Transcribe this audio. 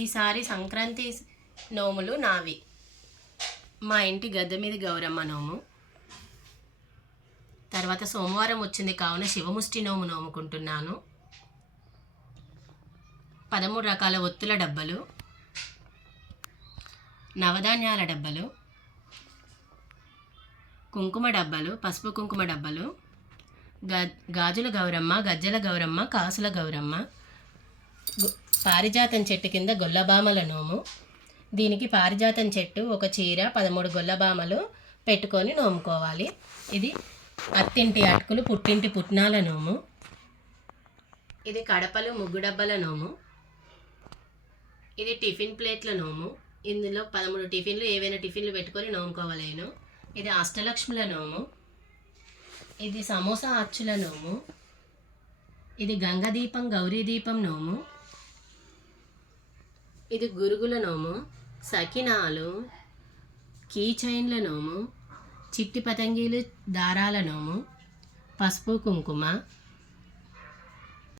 ఈసారి సంక్రాంతి నోములు నావి. మా ఇంటి గద్దె మీద గౌరమ్మ నోము. తర్వాత సోమవారం వచ్చింది కావున శివముష్టి నోము నోముకుంటున్నాను. 13 రకాల ఒత్తుల డబ్బలు, నవధాన్యాల డబ్బలు, కుంకుమ డబ్బలు, పసుపు కుంకుమ డబ్బలు, గాజుల గౌరమ్మ, గజ్జల గౌరమ్మ, కాసుల గౌరమ్మ, పారిజాతం చెట్టు కింద గొల్లబామల నోము. దీనికి పారిజాతం చెట్టు, ఒక చీర, 13 గొల్లబామలు పెట్టుకొని నోముకోవాలి. ఇది అత్తింటి అటుకులు, పుట్టింటి పుట్నాల నోము. ఇది కడపలు, ముగ్గు డబ్బల నోము. ఇది టిఫిన్ ప్లేట్ల నోము. ఇందులో 13 టిఫిన్లు, ఏవైనా టిఫిన్లు పెట్టుకొని నోముకోవాలేను. ఇది అష్టలక్ష్ముల నోము. ఇది సమోసా అచ్చుల నోము. ఇది గంగదీపం, గౌరీదీపం నోము. ఇది గురుగుల నోము, సకినాలు, కీ చైన్ల నోము, చిట్టి పతంగీలు, దారాల నోము, పసుపు కుంకుమ,